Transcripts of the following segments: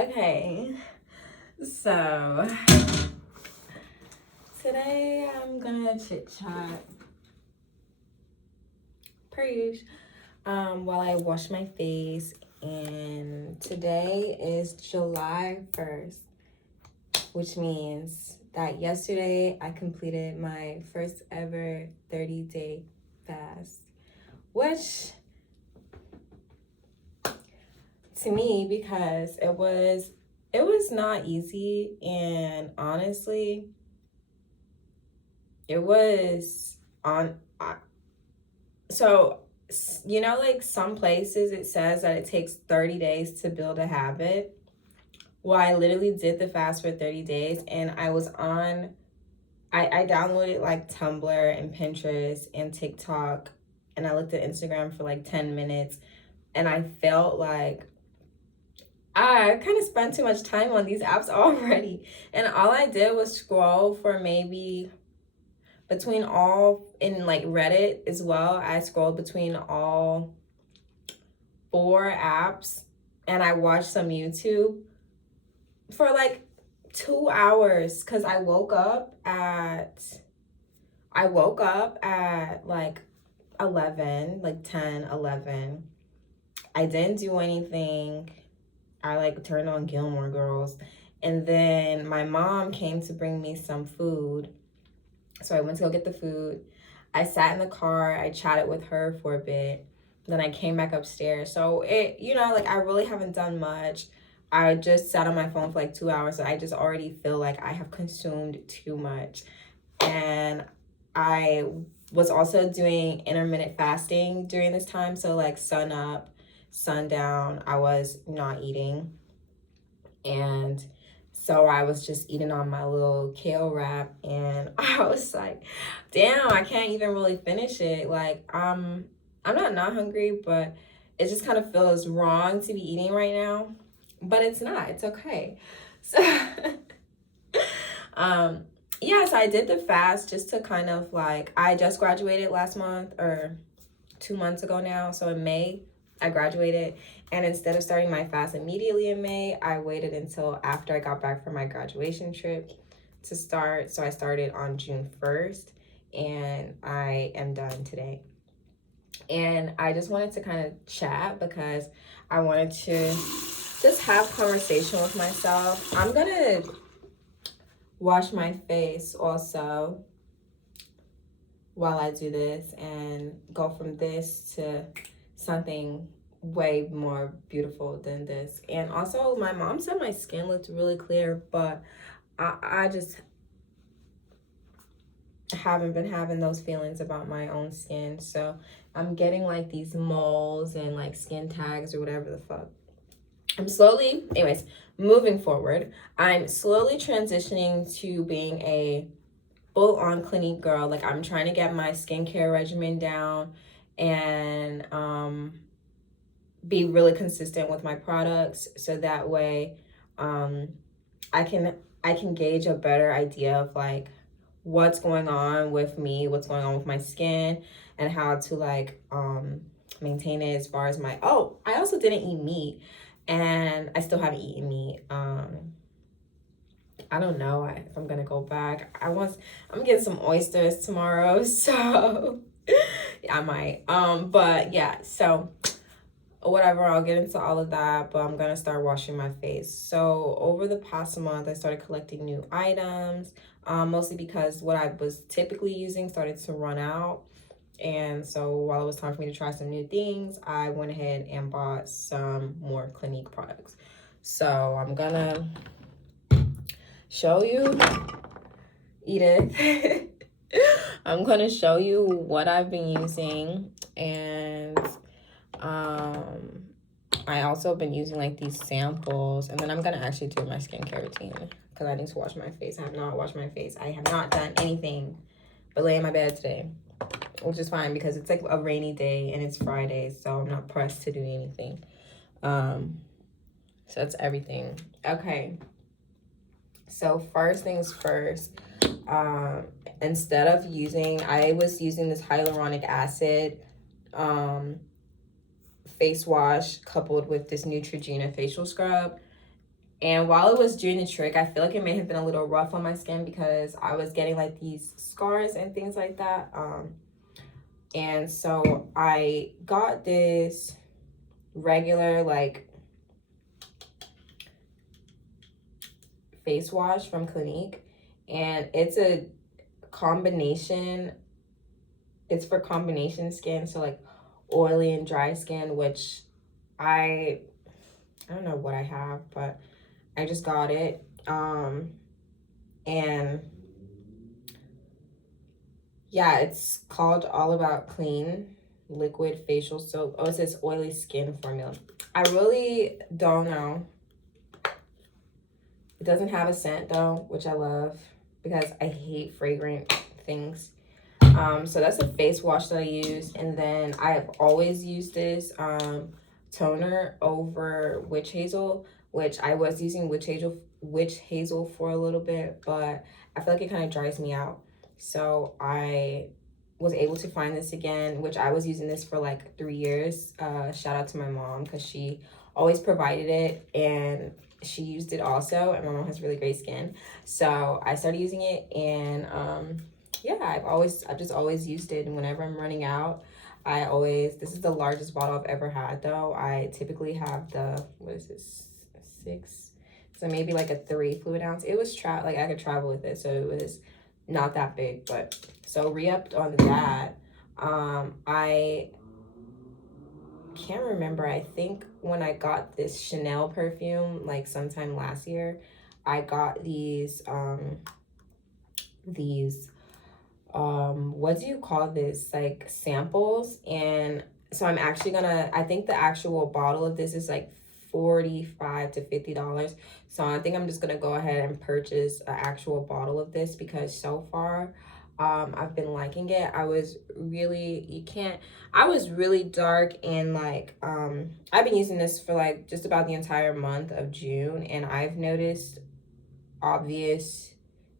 Okay, so today I'm gonna chit chat per usual while I wash my face, and today is July 1st, which means that yesterday I completed my first ever 30-day fast, which to me, because it was not easy, and honestly it was on so like some places it says that it takes 30 days to build a habit. Well, I literally did the fast for 30 days, and I downloaded like Tumblr and Pinterest and TikTok, and I looked at Instagram for like 10 minutes, and I felt like I kind of spent too much time on these apps already. And all I did was scroll for maybe between all, in like Reddit as well, I scrolled between all 4 apps, and I watched some YouTube for like 2 hours because I woke up at like 11, like 10, 11. I didn't do anything. I like turned on Gilmore Girls, and then my mom came to bring me some food. So I went to go get the food. I sat in the car, I chatted with her for a bit. Then I came back upstairs. So like I really haven't done much. I just sat on my phone for like 2 hours. So I just already feel like I have consumed too much. And I was also doing intermittent fasting during this time. So like sun up, sundown, I was not eating. And so I was just eating on my little kale wrap, and I was like, damn, I can't even really finish it. Like, I'm not hungry, but it just kind of feels wrong to be eating right now. But it's not. It's okay. So so I did the fast just to kind of like, I just graduated last month or 2 months ago now. So in May, I graduated, and instead of starting my fast immediately in May, I waited until after I got back from my graduation trip to start. So I started on June 1st, and I am done today. And I just wanted to kind of chat because I wanted to just have conversation with myself. I'm gonna wash my face also while I do this and go from this to something way more beautiful than this. And also, my mom said my skin looked really clear, but I just haven't been having those feelings about my own skin. So I'm getting like these moles and like skin tags or whatever the fuck. Moving forward, I'm slowly transitioning to being a full-on Clinique girl. Like, I'm trying to get my skincare regimen down and be really consistent with my products, so that way I can gauge a better idea of like what's going on with me, what's going on with my skin, and how to like maintain it. As far as I also didn't eat meat, and I still haven't eaten meat. I don't know if I'm gonna go back. I'm getting some oysters tomorrow, so yeah, I might. But yeah, so whatever, I'll get into all of that, but I'm gonna start washing my face. So over the past month, I started collecting new items, mostly because what I was typically using started to run out. And so while it was time for me to try some new things, I went ahead and bought some more Clinique products. So I'm gonna show you, Edith. I'm gonna show you what I've been using, and I also been using like these samples, and then I'm gonna actually do my skincare routine because I need to wash my face. I have not washed my face. I have not done anything but lay in my bed today, which is fine because it's like a rainy day and it's Friday, so I'm not pressed to do anything. So that's everything. Okay. So first things first, instead of I was using this hyaluronic acid face wash coupled with this Neutrogena facial scrub. And while it was doing the trick, I feel like it may have been a little rough on my skin because I was getting like these scars and things like that. And so I got this regular like face wash from Clinique, and it's a combination. It's for combination skin, so like oily and dry skin, which I don't know what I have, but I just got it. And yeah, it's called All About Clean Liquid Facial Soap. Oh, it says oily skin formula. I really don't know. It doesn't have a scent though, which I love because I hate fragrant things. So that's the face wash that I use. And then I have always used this toner over witch hazel, which I was using witch hazel for a little bit, but I feel like it kind of dries me out. So I was able to find this again, which I was using this for like 3 years. Shout out to my mom because she always provided it and she used it also, and my mom has really great skin. So I started using it, and yeah, I've just always used it, and whenever I'm running out, this is the largest bottle I've ever had though. I typically have the, what is this, 6, so maybe like a 3 fluid ounce. It was like I could travel with it, so it was not that big. But so re-upped on that. I can't remember, I think when I got this Chanel perfume like sometime last year, I got these what do you call this, like samples. And so I'm actually gonna, I think the actual bottle of this is like $45 to $50, so I think I'm just gonna go ahead and purchase an actual bottle of this because so far I've been liking it. I was really dark, and like I've been using this for like just about the entire month of June, and I've noticed obvious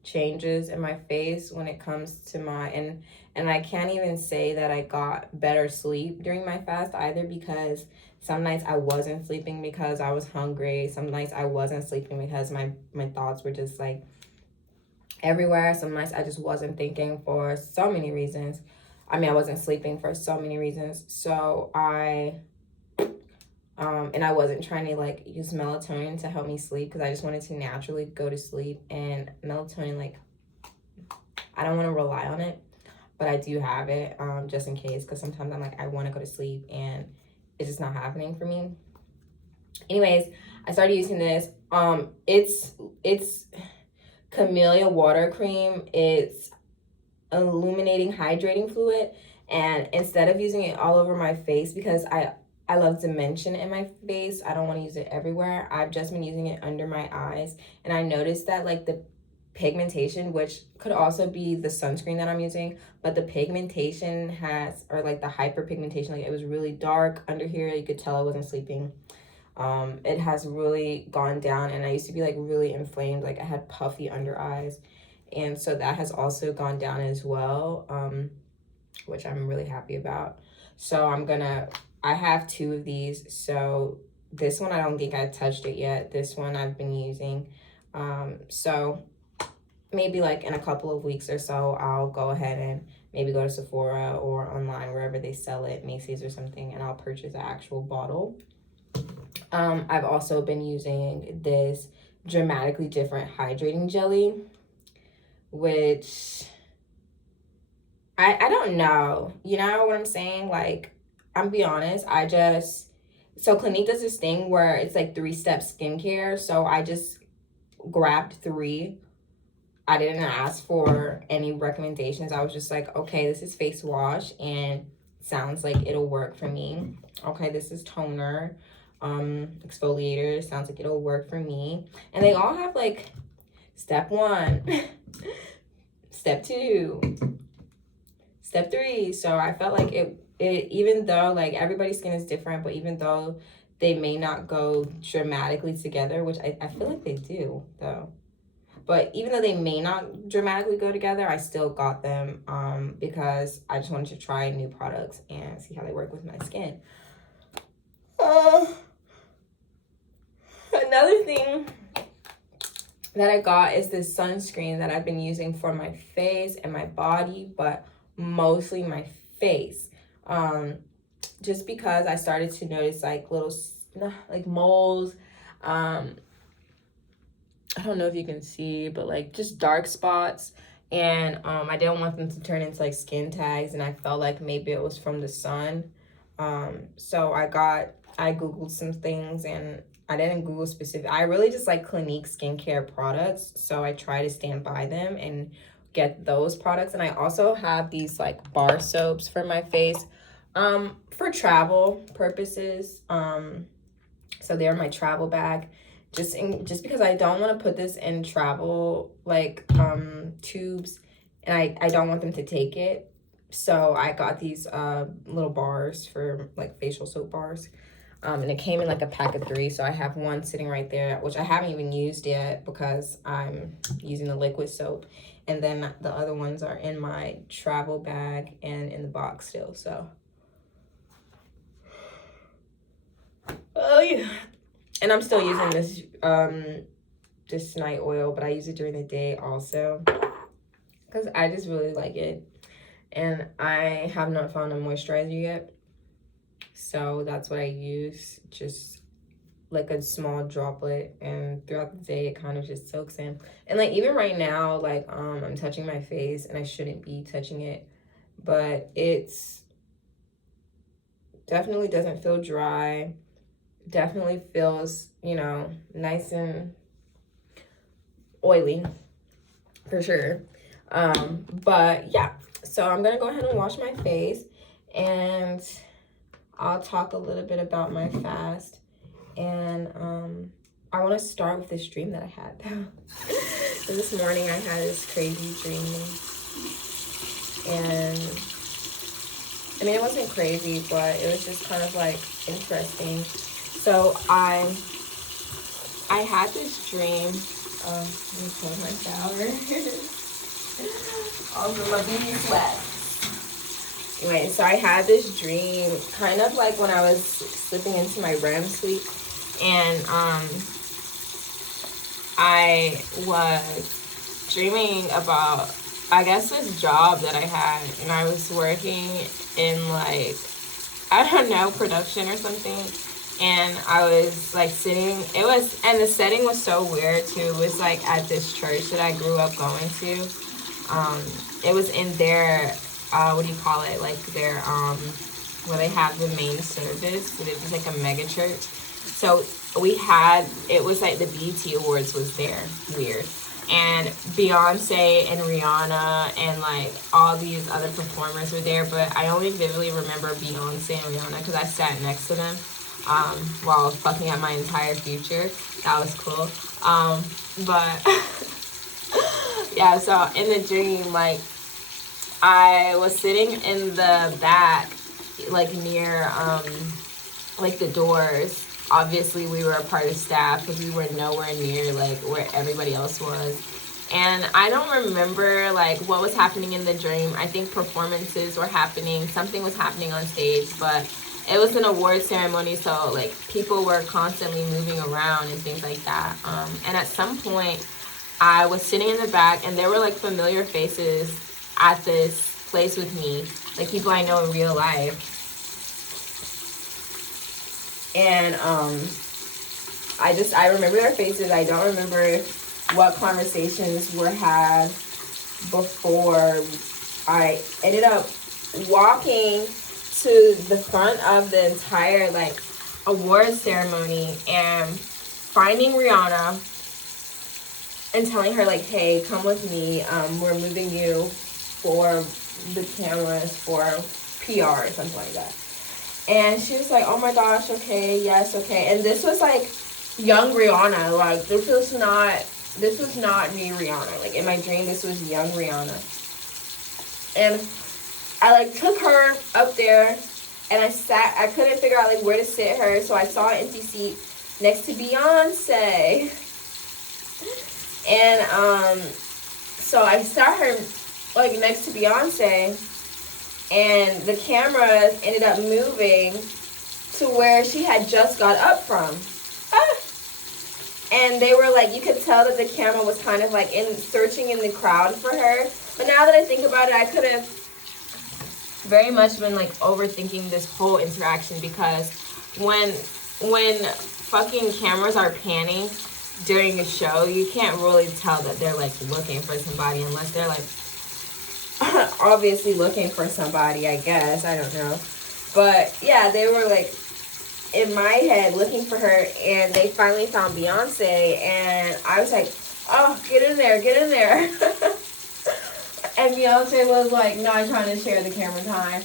changes in my face when it comes to my, and I can't even say that I got better sleep during my fast either, because some nights I wasn't sleeping because I was hungry. Some nights I wasn't sleeping because my thoughts were just like everywhere. Some nights I just wasn't thinking for so many reasons. I mean, I wasn't sleeping for so many reasons. So and I wasn't trying to like use melatonin to help me sleep because I just wanted to naturally go to sleep. And melatonin, like, I don't want to rely on it, but I do have it just in case, because sometimes I'm like, I want to go to sleep and it's just not happening for me. Anyways, I started using this. It's Camellia water cream. It's illuminating hydrating fluid, and instead of using it all over my face, because I love dimension in my face, I don't want to use it everywhere, I've just been using it under my eyes. And I noticed that like the pigmentation, which could also be the sunscreen that I'm using, but the pigmentation has, or like the hyperpigmentation, like it was really dark under here, you could tell I wasn't sleeping. It has really gone down, and I used to be like really inflamed, like I had puffy under eyes, and so that has also gone down as well, which I'm really happy about. So I have 2 of these. So this one, I don't think I touched it yet. This one I've been using. So maybe like in a couple of weeks or so, I'll go ahead and maybe go to Sephora or online, wherever they sell it, Macy's or something, and I'll purchase an actual bottle. I've also been using this Dramatically Different hydrating jelly, which I don't know, you know what I'm saying? Like, I'm be honest, so Clinique does this thing where it's like 3-step skincare, so I just grabbed 3. I didn't ask for any recommendations. I was just like, okay, this is face wash and sounds like it'll work for me. Okay, this is toner, exfoliator, sounds like it'll work for me. And they all have like step 1, step 2, step 3. So I felt like it even though like everybody's skin is different, but even though they may not go dramatically together, which I feel like they do though, but even though they may not dramatically go together, I still got them because I just wanted to try new products and see how they work with my skin. Another thing that I got is this sunscreen that I've been using for my face and my body, but mostly my face. Just because I started to notice like little like moles. I don't know if you can see, but like just dark spots. And I didn't want them to turn into like skin tags, and I felt like maybe it was from the sun. So I Googled some things, and I didn't Google specific. I really just like Clinique skincare products. So I try to stand by them and get those products. And I also have these like bar soaps for my face, for travel purposes. So they're my travel bag. Just because I don't want to put this in travel like tubes, and I don't want them to take it. So I got these little bars for like facial soap bars. And it came in like a pack of 3, so I have one sitting right there, which I haven't even used yet because I'm using the liquid soap. And then the other ones are in my travel bag and in the box still, so. Oh yeah. And I'm still using this night oil, but I use it during the day also because I just really like it. And I have not found a moisturizer yet, so that's what I use, just like a small droplet, and throughout the day it kind of just soaks in. And like even right now, like I'm touching my face and I shouldn't be touching it, but it's definitely doesn't feel dry. Definitely feels, you know, nice and oily for sure. But yeah, so I'm gonna go ahead and wash my face, and I'll talk a little bit about my fast. And I want to start with this dream that I had. So this morning I had this crazy dream, and I mean, it wasn't crazy, but it was just kind of like interesting. So I had this dream. Let me close my shower. Also my beauty sweat. Anyway, so I had this dream, kind of like when I was slipping into my REM sleep, and I was dreaming about, I guess, this job that I had, and I was working in like, I don't know, production or something. And I was like sitting, and the setting was so weird too. It was like at this church that I grew up going to. It was in their, what do you call it? Like their, where they have the main service. It was like a mega church. So it was like the BET Awards was there. Weird. And Beyonce and Rihanna and like all these other performers were there. But I only vividly remember Beyonce and Rihanna because I sat next to them. While I was fucking at my entire future. That was cool. But yeah, so in the dream, like I was sitting in the back, like near like the doors. Obviously we were a part of staff because we were nowhere near like where everybody else was. And I don't remember like what was happening in the dream. I think performances were happening, something was happening on stage, but it was an award ceremony, so like people were constantly moving around and things like that. And at some point, I was sitting in the back, and there were like familiar faces at this place with me, like people I know in real life. And I remember their faces. I don't remember what conversations were had before I ended up walking to the front of the entire like award ceremony and finding Rihanna and telling her like, hey, come with me, we're moving you for the cameras for PR or something like that. And she was like, oh my gosh, okay, yes, okay. And this was like young Rihanna. Like this was not new Rihanna. Like in my dream, this was young Rihanna. And I like took her up there, and I couldn't figure out like where to sit her, so I saw an empty seat next to Beyonce. And so I sat her like next to Beyonce, and the camera ended up moving to where she had just got up from. And they were like, you could tell that the camera was kind of like searching in the crowd for her. But now that I think about it, I could have very much been like overthinking this whole interaction, because when fucking cameras are panning during a show, you can't really tell that they're like looking for somebody, unless they're like obviously looking for somebody, I guess. I don't know. But yeah, they were like in my head looking for her, and they finally found Beyonce, and I was like, oh, get in there, get in there. And Beyonce was like not trying to share the camera time.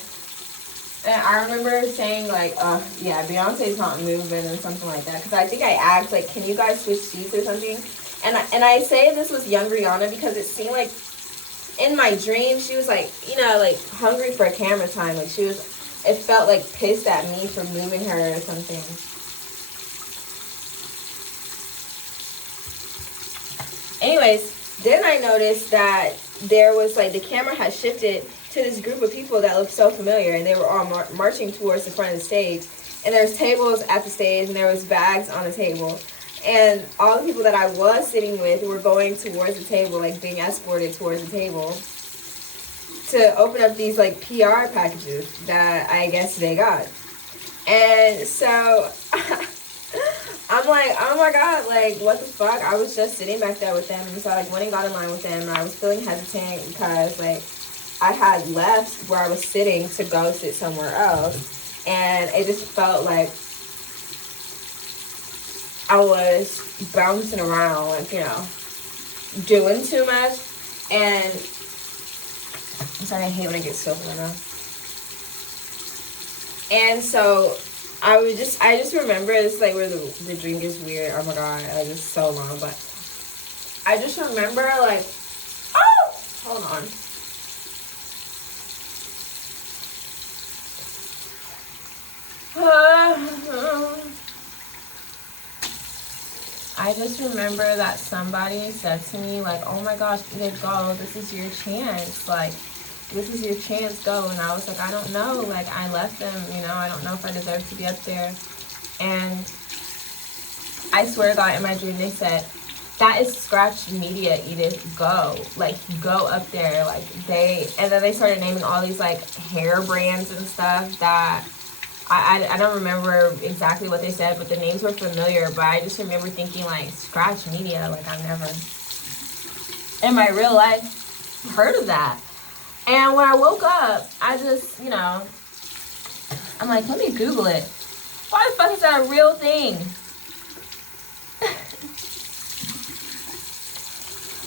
And I remember saying like, yeah, Beyonce's not moving or something like that. Because I think I asked like, can you guys switch seats or something? And I say this was young Rihanna because it seemed like in my dream she was like, you know, like hungry for camera time. Like she was, it felt like pissed at me for moving her or something. Anyways, then I noticed that there was like the camera had shifted to this group of people that looked so familiar, and they were all marching towards the front of the stage, and there's tables at the stage, and there was bags on the table, and all the people that I was sitting with were going towards the table, like being escorted towards the table to open up these like PR packages that I guess they got. And so I'm like, oh my god, like what the fuck? I was just sitting back there with them, and so I like went and got in line with them, and I was feeling hesitant because like I had left where I was sitting to go sit somewhere else, and it just felt like I was bouncing around, like, you know, doing too much. And I'm sorry, I hate when I get soap in my mouth. And so I just remember, it's like where the dream gets weird. Oh my god, like it's so long, but I just remember like, oh, hold on. I just remember that somebody said to me like, oh my gosh, Edith, go, this is your chance, like this is your chance, go. And I was like, I don't know, like I left them, you know, I don't know if I deserve to be up there. And I swear to God, in my dream they said, that is scratch media, Edith, go, like go up there, like and then they started naming all these like hair brands and stuff that I don't remember exactly what they said, but the names were familiar. But I just remember thinking like, scratch media, like I've never in my real life heard of that. And when I woke up, I just, you know, I'm like, let me Google it. Why the fuck is that a real thing?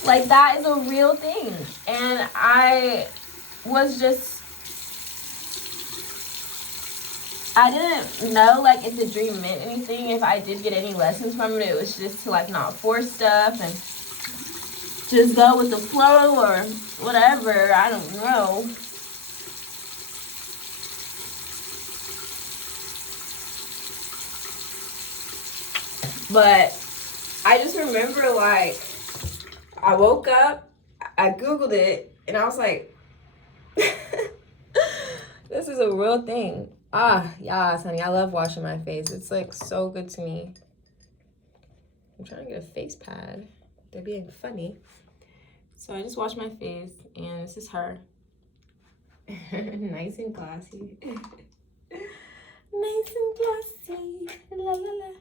Like that is a real thing. And I was just, I didn't know like if the dream meant anything, if I did get any lessons from it. It was just to like not force stuff and just go with the flow or whatever. I don't know. But I just remember like I woke up, I Googled it, and I was like, this is a real thing. Ah, yes, honey, I love washing my face. It's like so good to me. I'm trying to get a face pad. They're being funny. So I just washed my face, and this is her. Nice and classy. Nice and classy. La la la.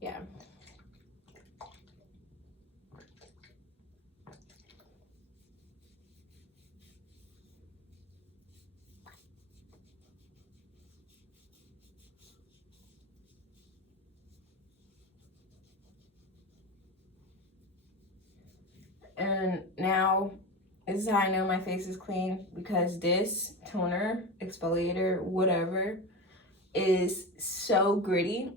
Yeah. And now, this is how I know my face is clean, because this toner, exfoliator, whatever, is so gritty.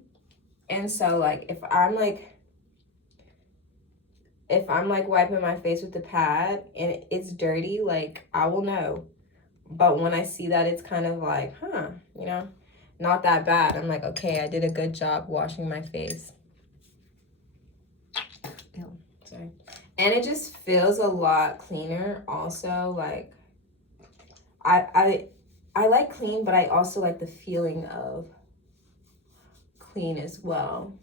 And so like if I'm like wiping my face with the pad and it's dirty, like I will know. But when I see that it's kind of like, you know, not that bad, I'm like, okay, I did a good job washing my face. Ew, sorry. And it just feels a lot cleaner also. Like I like clean, but I also like the feeling of clean as well.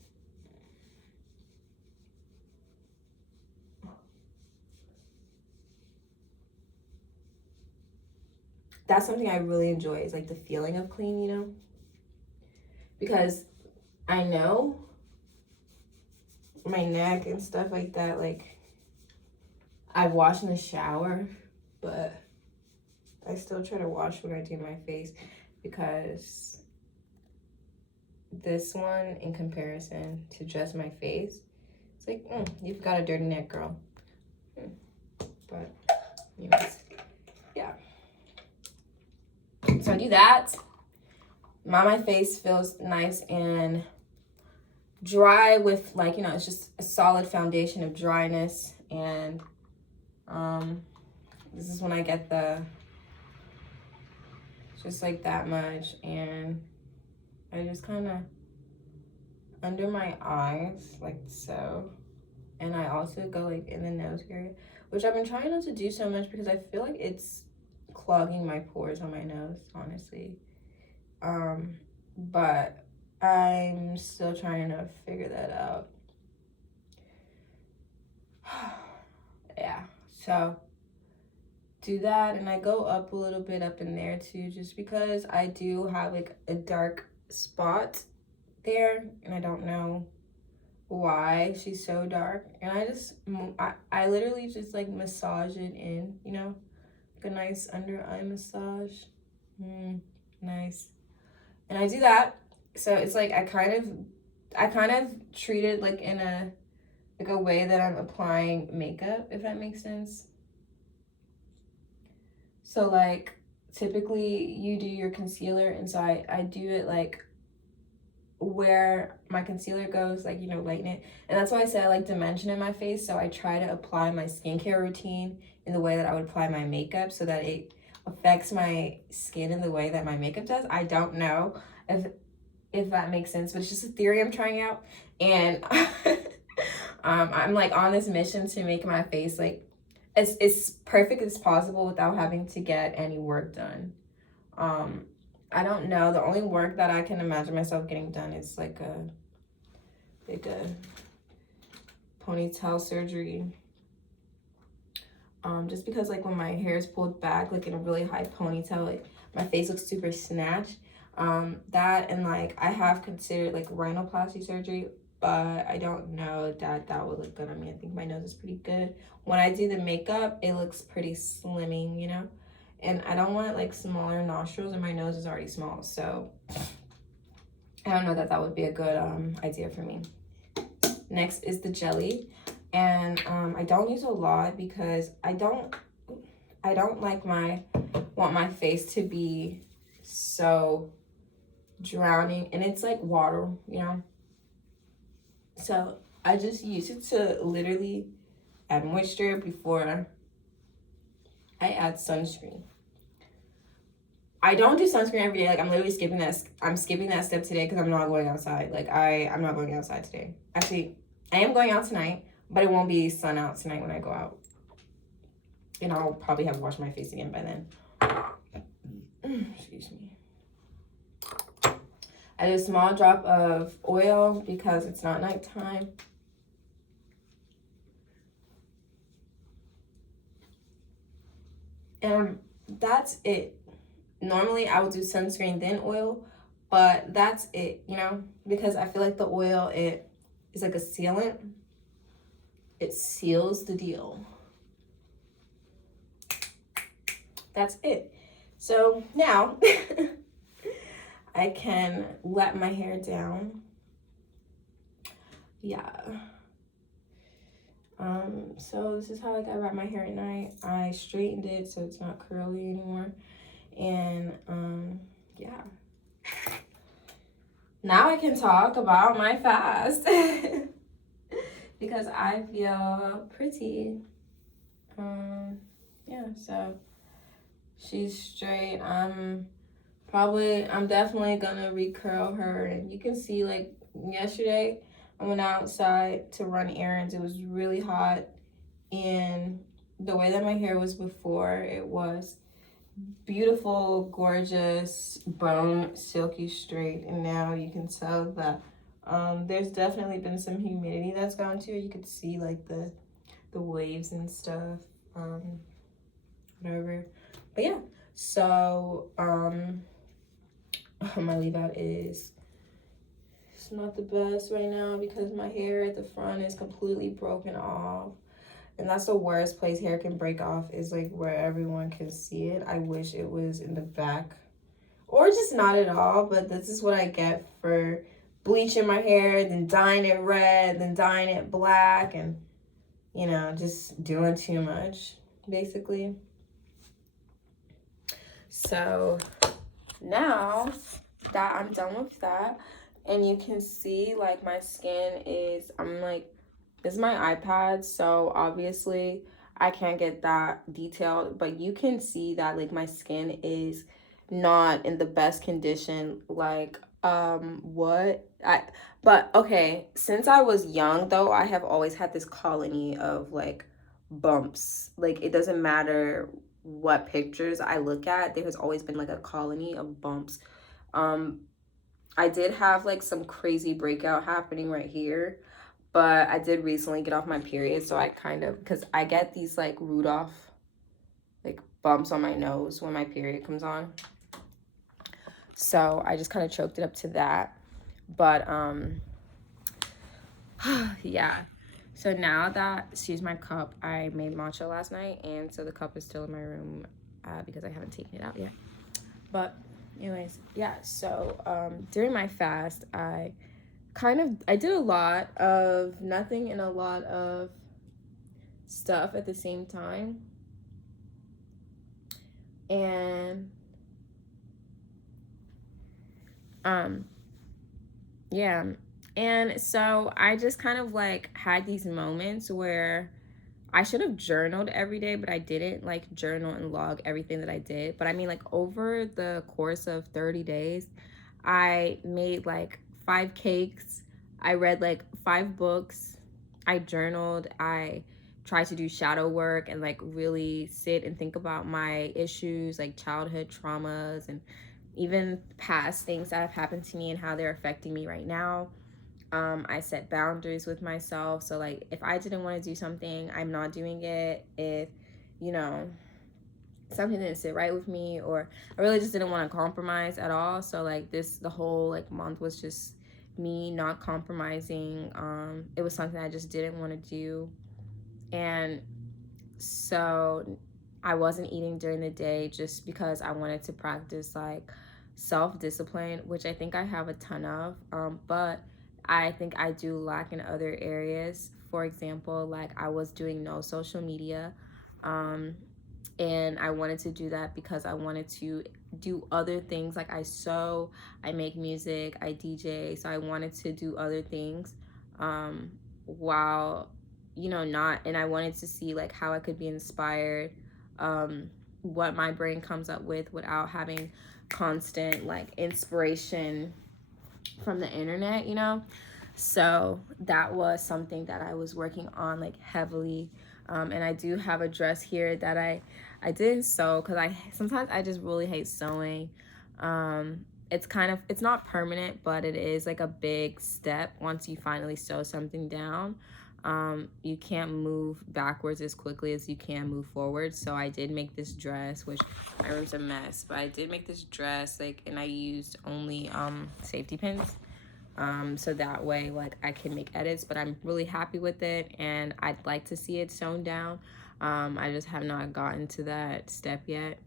that's something I really enjoy, is like the feeling of clean, you know? Because I know my neck and stuff like that, like I wash in the shower, but I still try to wash when I do my face, because this one, in comparison to just my face, it's like, you've got a dirty neck, girl. But anyways, yeah. So I do that. My face feels nice and dry with, like, you know, it's just a solid foundation of dryness. And this is when I get just like that much. And I just kind of under my eyes, like so. And I also go like in the nose area, which I've been trying not to do so much because I feel like it's clogging my pores on my nose, honestly. But I'm still trying to figure that out. Yeah, so do that, and I go up a little bit up in there too, just because I do have like a dark spot there, and I don't know why she's so dark. And I literally just like massage it in, you know, like a nice under eye massage. Nice. And I do that, so it's like I kind of treat it like in a way that I'm applying makeup, if that makes sense. So like typically you do your concealer, and so I do it like where my concealer goes, like, you know, lighten it. And that's why I said I like dimension in my face. So I try to apply my skincare routine in the way that I would apply my makeup, so that it affects my skin in the way that my makeup does. I don't know if that makes sense, but it's just a theory I'm trying out. And I'm like on this mission to make my face like as perfect as possible without having to get any work done. I don't know. The only work that I can imagine myself getting done is like a ponytail surgery. Just because like when my hair is pulled back, like in a really high ponytail, like my face looks super snatched. That, and like I have considered like rhinoplasty surgery, but I don't know that that would look good on me. I think my nose is pretty good. When I do the makeup, it looks pretty slimming, you know? And I don't want like smaller nostrils, and my nose is already small. So I don't know that that would be a good idea for me. Next is the jelly. And I don't use a lot because I don't like want my face to be so drowning, and it's like water, you know? So I just use it to literally add moisture before I add sunscreen. I don't do sunscreen every day. Like I'm literally skipping that. I'm skipping that step today because I'm not going outside. Like I'm not going outside today. Actually, I am going out tonight, but it won't be sun out tonight when I go out. And I'll probably have to wash my face again by then. Excuse me. I do a small drop of oil because it's not nighttime. And that's it. Normally I would do sunscreen then oil, but that's it, you know, because I feel like the oil, it is like a sealant. It seals the deal. That's it. So now I can let my hair down. Yeah. So this is how like I wrap my hair at night. I straightened it so it's not curly anymore. And yeah. Now I can talk about my fast because I feel pretty. Yeah, so she's straight. I'm definitely gonna recurl her, and you can see like yesterday I went outside to run errands. It was really hot, and the way that my hair was before, it was beautiful, gorgeous, bone, silky straight, and now you can tell that there's definitely been some humidity that's gone to it. You could see like the waves and stuff, whatever. But yeah, So my leave out is, it's not the best right now because my hair at the front is completely broken off. And that's the worst place hair can break off, is like where everyone can see it. I wish it was in the back or just not at all, but this is what I get for bleaching my hair, then dyeing it red, then dyeing it black, and you know, just doing too much basically. So now that I'm done with that, and you can see like my skin is, I'm like, this is my iPad, so obviously I can't get that detailed, but you can see that like my skin is not in the best condition. Like but okay, since I was young though, I have always had this colony of like bumps. Like it doesn't matter what pictures I look at, there has always been like a colony of bumps. um I did have like some crazy breakout happening right here, but I did recently get off my period, so I kind of, because I get these like Rudolph like bumps on my nose when my period comes on, so I just kind of choked it up to that. But yeah, so now that, excuse my cup, I made matcha last night, and so the cup is still in my room because I haven't taken it out yet. But anyways, yeah, so during my fast, I did a lot of nothing and a lot of stuff at the same time. And yeah, and so I just kind of like had these moments where I should have journaled every day, but I didn't like journal and log everything that I did. But I mean, like over the course of 30 days, I made like 5 cakes. I read like 5 books. I journaled. I tried to do shadow work and like really sit and think about my issues, like childhood traumas and even past things that have happened to me and how they're affecting me right now. I set boundaries with myself. So like if I didn't want to do something, I'm not doing it. If, you know, something didn't sit right with me, or I really just didn't want to compromise at all. So like the whole like month was just me not compromising. It was something I just didn't want to do. And so I wasn't eating during the day just because I wanted to practice like self-discipline, which I think I have a ton of. But I think I do lack in other areas. For example, like I was doing no social media. And I wanted to do that because I wanted to do other things. Like I sew, I make music, I DJ. So I wanted to do other things while, you know, not, and I wanted to see like how I could be inspired, what my brain comes up with without having constant like inspiration from the internet, you know. So that was something that I was working on like heavily. And I do have a dress here that I didn't sew because sometimes I just really hate sewing. It's not permanent, but it is like a big step once you finally sew something down. You can't move backwards as quickly as you can move forward. So I did make this dress, which my room's a mess, but I did make this dress like, and I used only safety pins. So that way like I can make edits, but I'm really happy with it and I'd like to see it sewn down. I just have not gotten to that step yet.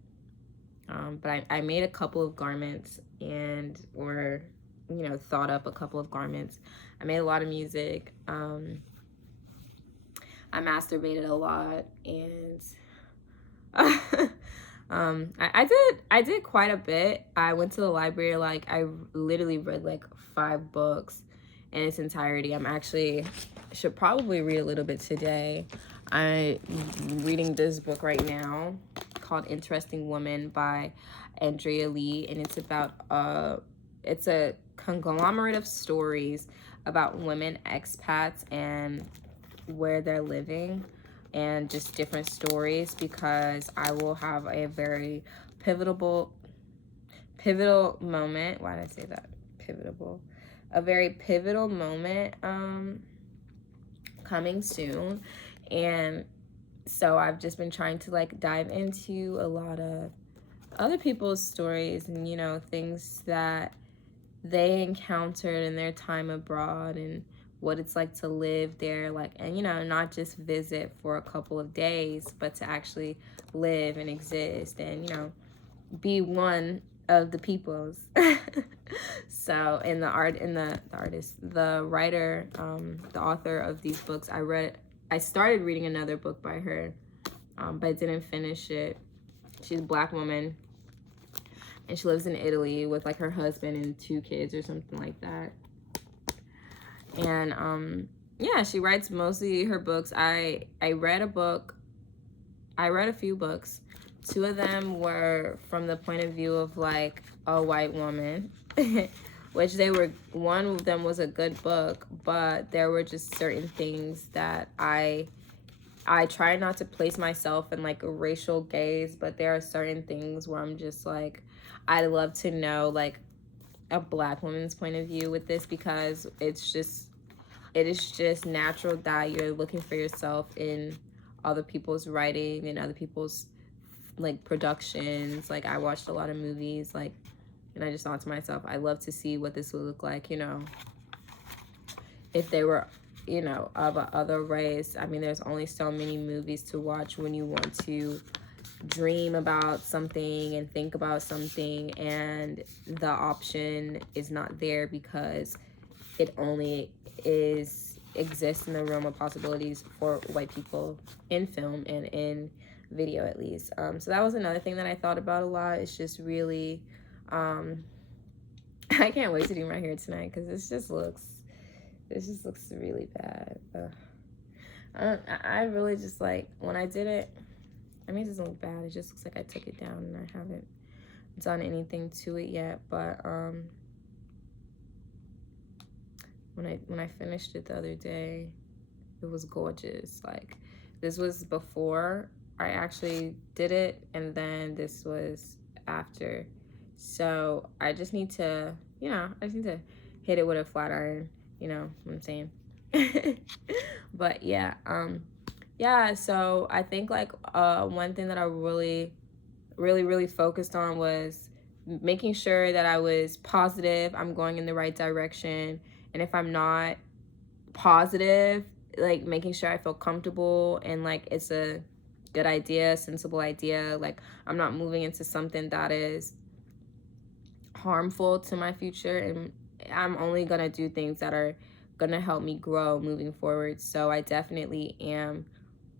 But I made a couple of garments or you know, thought up a couple of garments. I made a lot of music. I masturbated a lot, and I did quite a bit. I went to the library, like I literally read like 5 books in its entirety. Should probably read a little bit today. I'm reading this book right now called Interesting Woman by Andrea Lee, and it's about it's a conglomerate of stories about women expats and where they're living, and just different stories, because I will have a very pivotal moment. Why did I say that? Pivotal. A very pivotal moment coming soon. And so I've just been trying to like dive into a lot of other people's stories and, things that they encountered in their time abroad and what it's like to live there, like, and not just visit for a couple of days, but to actually live and exist and be one of the peoples. So in the art, in the artist, the writer, the author of these books, I started reading another book by her, but I didn't finish it. She's a Black woman, and she lives in Italy with like her husband and 2 kids or something like that. And yeah, she writes mostly her books. I read a few books. 2 of them were from the point of view of like a white woman, which one of them was a good book, but there were just certain things that I try not to place myself in like a racial gaze, but there are certain things where I'm just like, I'd love to know like a Black woman's point of view with this, because it is just natural that you're looking for yourself in other people's writing and other people's like productions. Like I watched a lot of movies, like, and I just thought to myself, I love to see what this would look like, if they were, of a other race. I mean, there's only so many movies to watch when you want to dream about something and think about something, and the option is not there because it only exists in the realm of possibilities for white people in film and in video, at least. So that was another thing that I thought about a lot. It's just really, I can't wait to do my hair tonight because this just looks really bad. I really just like, when I did it, I mean, it doesn't look bad. It just looks like I took it down and I haven't done anything to it yet. But when I finished it the other day, it was gorgeous. Like, this was before I actually did it, and then this was after. So I just need to, hit it with a flat iron. You know what I'm saying? But yeah, so I think like one thing that I really, really, really focused on was making sure that I was positive, I'm going in the right direction. And if I'm not positive, like making sure I feel comfortable and like it's a good idea, sensible idea. Like I'm not moving into something that is harmful to my future, and I'm only gonna do things that are gonna help me grow moving forward. So I definitely am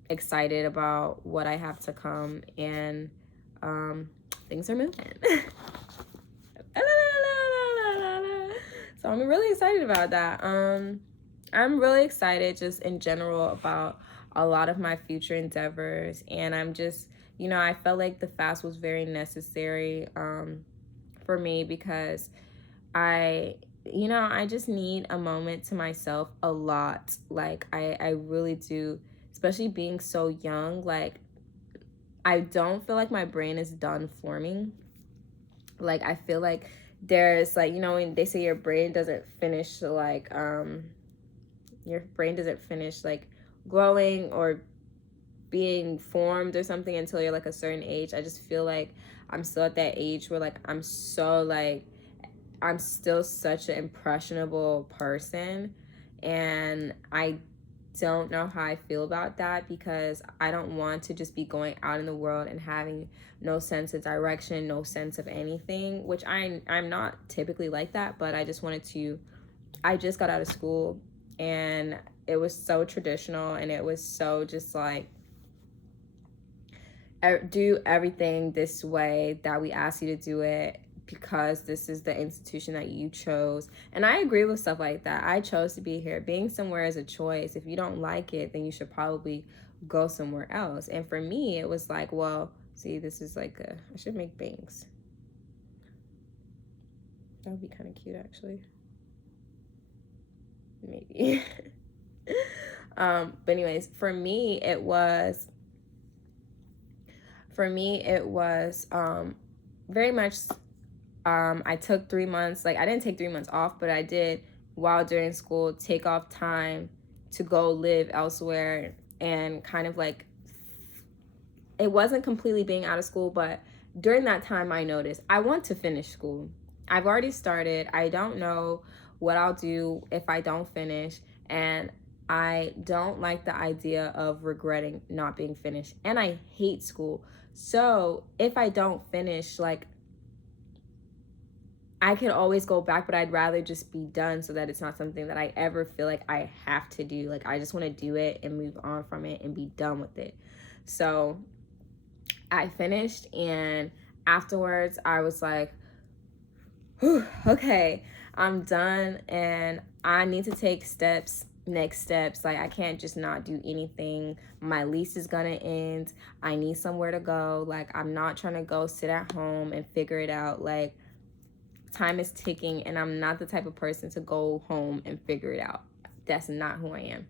excited about what I have to come, and things are moving. So I'm really excited about that. I'm really excited just in general about a lot of my future endeavors, and I'm just, I felt like the fast was very necessary for me, because I just need a moment to myself a lot. Like I really do, especially being so young. Like I don't feel like my brain is done forming. Like I feel like there's like, when they say your brain doesn't finish like growing or being formed or something until you're like a certain age. I just feel like I'm still at that age where like I'm still such an impressionable person, and I don't know how I feel about that, because I don't want to just be going out in the world and having no sense of direction, no sense of anything, which I'm not typically like that, but I just got out of school, and it was so traditional, and it was so just like, do everything this way that we ask you to do it, because this is the institution that you chose. And I agree with stuff like that. I chose to be here. Being somewhere is a choice. If you don't like it, then you should probably go somewhere else. And for me, it was like, well, see, this is like I should make bangs. That would be kind of cute, actually. Maybe. But anyways, for me, it was very much, I took 3 months. Like I didn't take 3 months off, but I did, while during school, take off time to go live elsewhere, and kind of like, it wasn't completely being out of school, but during that time, I noticed I want to finish school. I've already started. I don't know what I'll do if I don't finish. And I don't like the idea of regretting not being finished. And I hate school. So if I don't finish, like, I could always go back, but I'd rather just be done so that it's not something that I ever feel like I have to do. Like, I just want to do it and move on from it and be done with it. So I finished, and afterwards I was like, whew, okay, I'm done, and I need to take next steps. Like, I can't just not do anything. My lease is gonna end. I need somewhere to go. Like, I'm not trying to go sit at home and figure it out. Like, time is ticking, and I'm not the type of person to go home and figure it out. That's not who I am.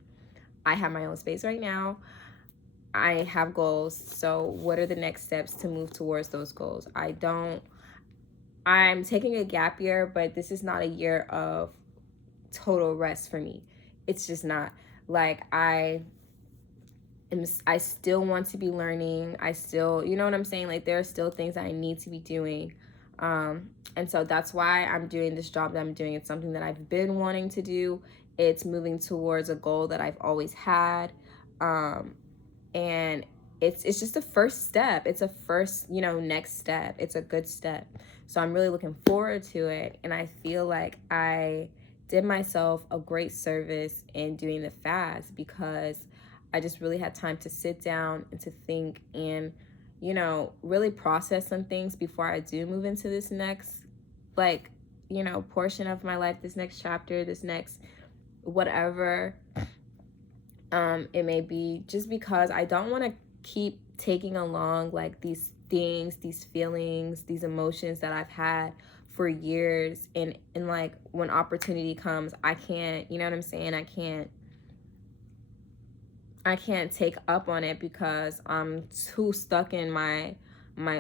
I have my own space right now. I have goals. So what are the next steps to move towards those goals? I'm taking a gap year, but this is not a year of total rest for me. It's just not. Like, I still want to be learning. I still, you know what I'm saying? Like, there are still things that I need to be doing. And so that's why I'm doing this job that I'm doing. It's something that I've been wanting to do. It's moving towards a goal that I've always had. And it's just a first step. It's a first, next step. It's a good step. So I'm really looking forward to it. And I feel like I did myself a great service in doing the fast, because I just really had time to sit down and to think and, really process some things before I do move into this next, portion of my life, this next chapter, this next whatever it may be, just because I don't want to keep taking along like these things, these feelings, these emotions that I've had for years, and like when opportunity comes, I can't, you know what I'm saying? I can't take up on it because I'm too stuck in my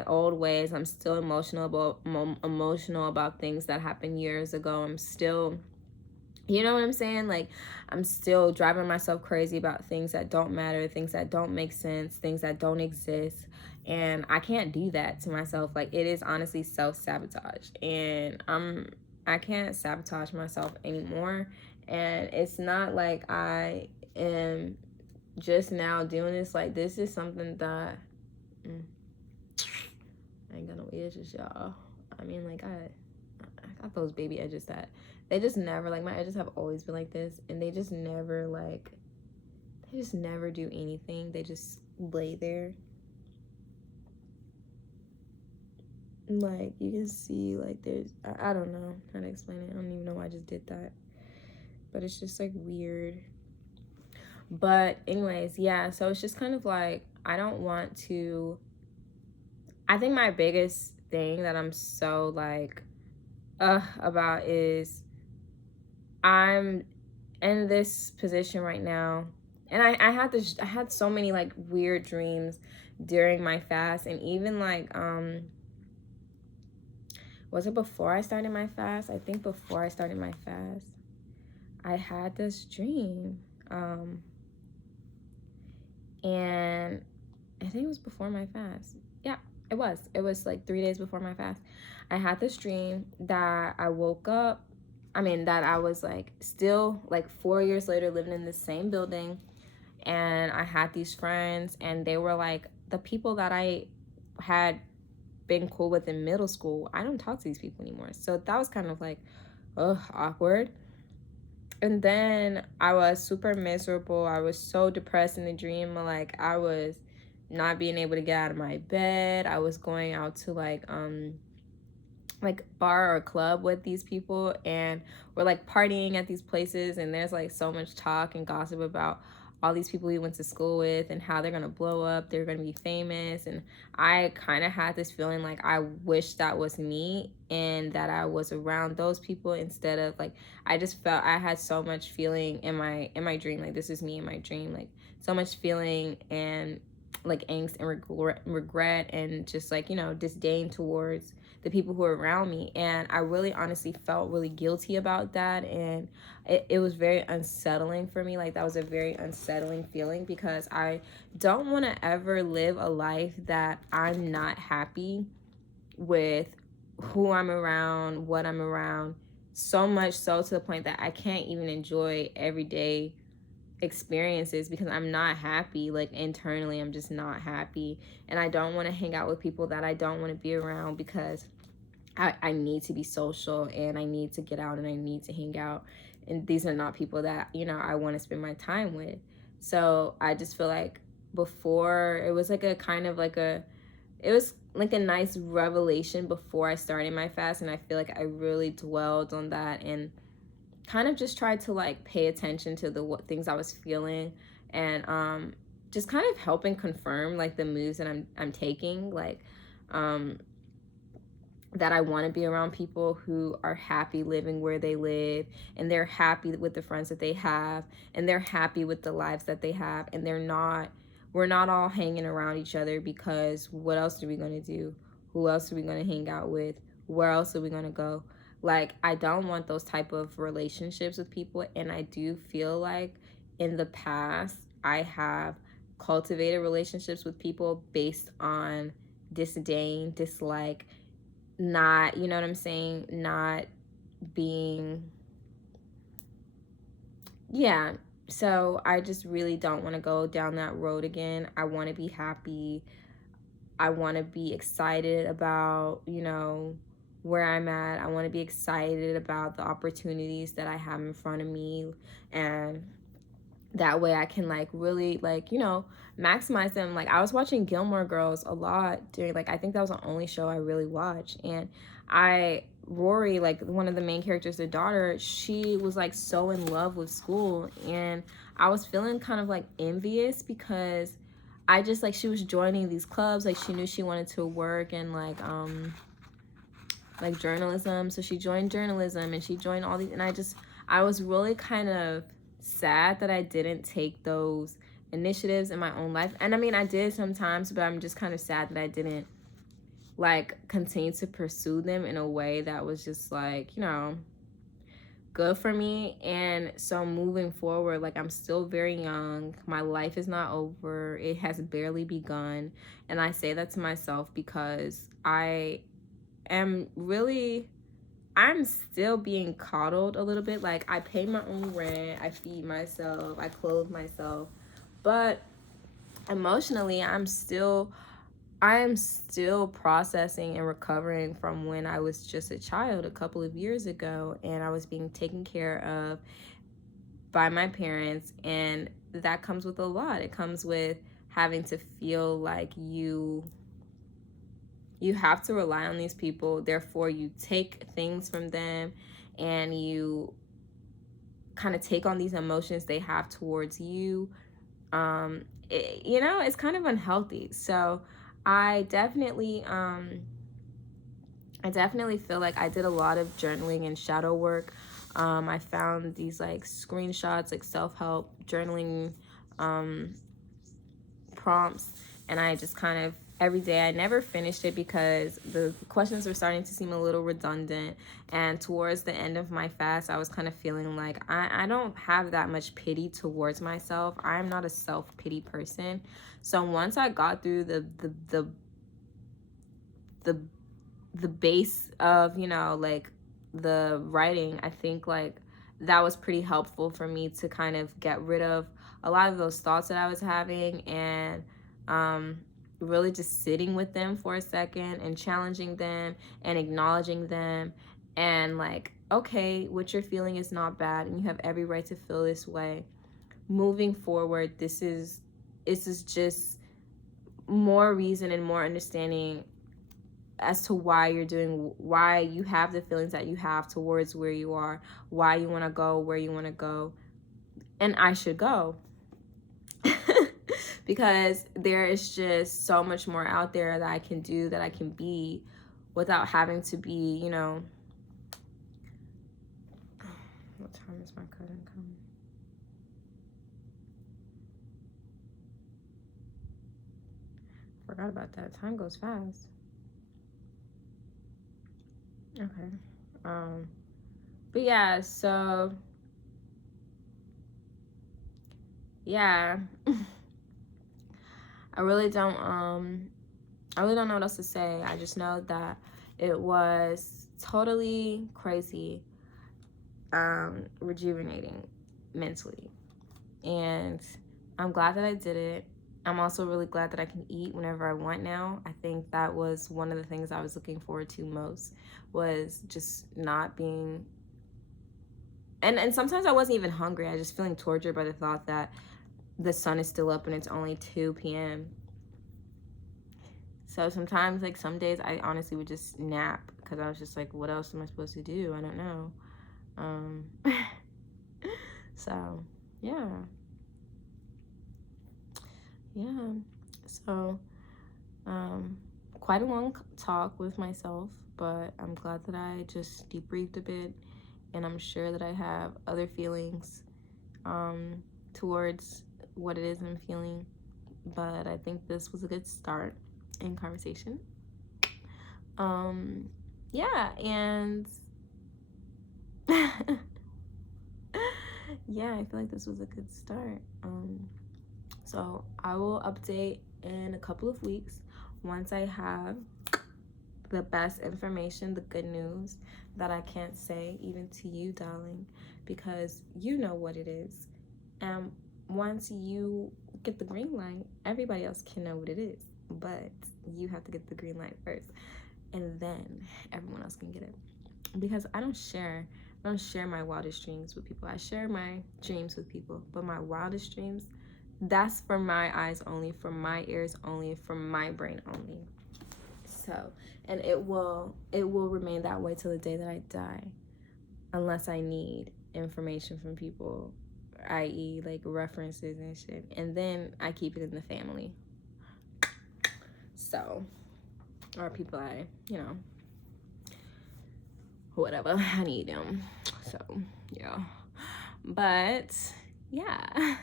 old ways. I'm still emotional about things that happened years ago. I'm still, you know what I'm saying? Like, I'm still driving myself crazy about things that don't matter, things that don't make sense, things that don't exist. And I can't do that to myself. Like, it is honestly self-sabotage. And I can't sabotage myself anymore. And it's not like I am just now doing this. Like, this is something that I ain't got no edges, y'all. I mean, like, I got those baby edges that they just never, like, my edges have always been like this, and they just never do anything. They just lay there. Like, you can see, like, there's, I don't know how to explain it. I don't even know why I just did that. But it's just, like, weird. But anyways, yeah, so it's just kind of like, I don't want to, I think my biggest thing that I'm so, like, about is I'm in this position right now, and I had so many like weird dreams during my fast, and even like was it before I started my fast? I think before I started my fast, I had this dream, and I think it was before my fast. Yeah, it was like 3 days before my fast. I had this dream that I woke up, that I was like still like 4 years later living in the same building, and I had these friends, and they were like the people that I had been cool with in middle school. I don't talk to these people anymore. So that was kind of like, awkward. And then I was super miserable. I was so depressed in the dream. Like, I was not being able to get out of my bed. I was going out to like bar or club with these people, and we're like partying at these places, and there's like so much talk and gossip about all these people we went to school with and how they're gonna blow up, they're gonna be famous. And I kind of had this feeling like I wish that was me and that I was around those people, instead of like, I just felt I had so much feeling in my dream, like this is me in my dream, like so much feeling and like angst and regret and just like, disdain towards the people who are around me. And I really honestly felt really guilty about that, and it was very unsettling for me. Like, that was a very unsettling feeling, because I don't want to ever live a life that I'm not happy with who I'm around, what I'm around, so much so to the point that I can't even enjoy everyday experiences because I'm not happy. Like internally, I'm just not happy. And I don't want to hang out with people that I don't want to be around because I need to be social and I need to get out and I need to hang out. And these are not people that, you know, I want to spend my time with. So I just feel like before it was like a kind of like a, it was like a nice revelation before I started my fast. And I feel like I really dwelled on that and kind of just tried to like pay attention to the what things I was feeling and just kind of helping confirm like the moves that I'm taking, like that I want to be around people who are happy living where they live and they're happy with the friends that they have and they're happy with the lives that they have and we're not all hanging around each other because what else are we going to do? Who else are we going to hang out with? Where else are we going to go? Like, I don't want those type of relationships with people, and I do feel like in the past I have cultivated relationships with people based on disdain, dislike, not, you know what I'm saying, not being, yeah. So I just really don't want to go down that road again. I want to be happy. I want to be excited about, you know, where I'm at. I want to be excited about the opportunities that I have in front of me, and that way I can like really like, you know, maximize them. Like I was watching Gilmore Girls a lot during, like, I think that was the only show I really watched. And Rory, like one of the main characters, the daughter, she was like so in love with school, and I was feeling kind of like envious because I just like, she was joining these clubs, like she knew she wanted to work and like journalism, so she joined journalism and she joined all these, and I was really kind of sad that I didn't take those initiatives in my own life. And I mean, I did sometimes, but I'm just kind of sad that I didn't like continue to pursue them in a way that was just like, you know, good for me. And so moving forward, like I'm still very young, my life is not over, it has barely begun. And I say that to myself because am really I'm still being coddled a little bit. Like I pay my own rent, I feed myself, I clothe myself, but emotionally I am still processing and recovering from when I was just a child a couple of years ago and I was being taken care of by my parents, and that comes with a lot. It comes with having to feel like you have to rely on these people, therefore you take things from them and you kind of take on these emotions they have towards you. You know, it's kind of unhealthy. So I definitely feel like I did a lot of journaling and shadow work. I found these like screenshots, like self-help journaling prompts, and I just kind of every day, I never finished it because the questions were starting to seem a little redundant, and towards the end of my fast I was kind of feeling like I don't have that much pity towards myself. I'm not a self-pity person. So once I got through the base of, you know, like the writing, I think like that was pretty helpful for me to kind of get rid of a lot of those thoughts that I was having, and really just sitting with them for a second and challenging them and acknowledging them, and like, okay, what you're feeling is not bad and you have every right to feel this way. Moving forward, this is just more reason and more understanding as to why you have the feelings that you have towards where you are, why you want to go where you want to go, and I should go. Because there is just so much more out there that I can do, that I can be, without having to be, you know. What time is my cousin coming? Forgot about that. Time goes fast. Okay. But yeah, so yeah. I really don't I really don't know what else to say. I just know that it was totally crazy, rejuvenating mentally. And I'm glad that I did it. I'm also really glad that I can eat whenever I want now. I think that was one of the things I was looking forward to most, was just not being, and sometimes I wasn't even hungry. I was just feeling tortured by the thought that the sun is still up and it's only 2 p.m. So sometimes, like, some days I honestly would just nap because I was just like, what else am I supposed to do? I don't know. So yeah. So quite a long talk with myself, but I'm glad that I just debriefed a bit, and I'm sure that I have other feelings towards what it is I'm feeling, but I think this was a good start in conversation. Yeah, and yeah, I feel like this was a good start. So I will update in a couple of weeks once I have the best information, the good news that I can't say even to you, darling, because you know what it is. And once you get the green light, everybody else can know what it is, but you have to get the green light first, and then everyone else can get it. Because I don't share my wildest dreams with people. I share my dreams with people, but my wildest dreams, that's for my eyes only, for my ears only, for my brain only. So, and it will remain that way till the day that I die, unless I need information from people, i.e. like references and shit, and then I keep it in the family. So, or people I, whatever, I need them. So yeah, but yeah.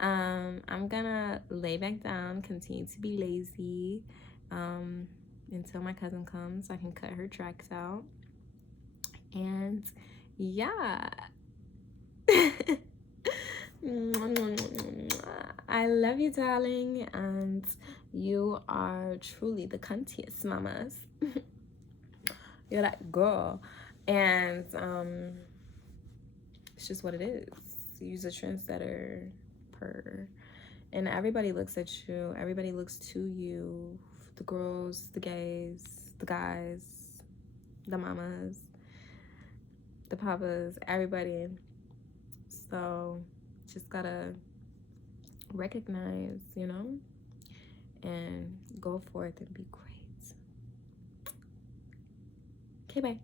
I'm gonna lay back down, continue to be lazy, until my cousin comes so I can cut her tracks out. And yeah. I love you, darling, and you are truly the cuntiest, mamas. You're that girl. And it's just what it is. Use a trendsetter per. And everybody looks at you. Everybody looks to you. The girls, the gays, the guys, the mamas, the papas, everybody. So just gotta recognize, and go forth and be great. Okay, bye.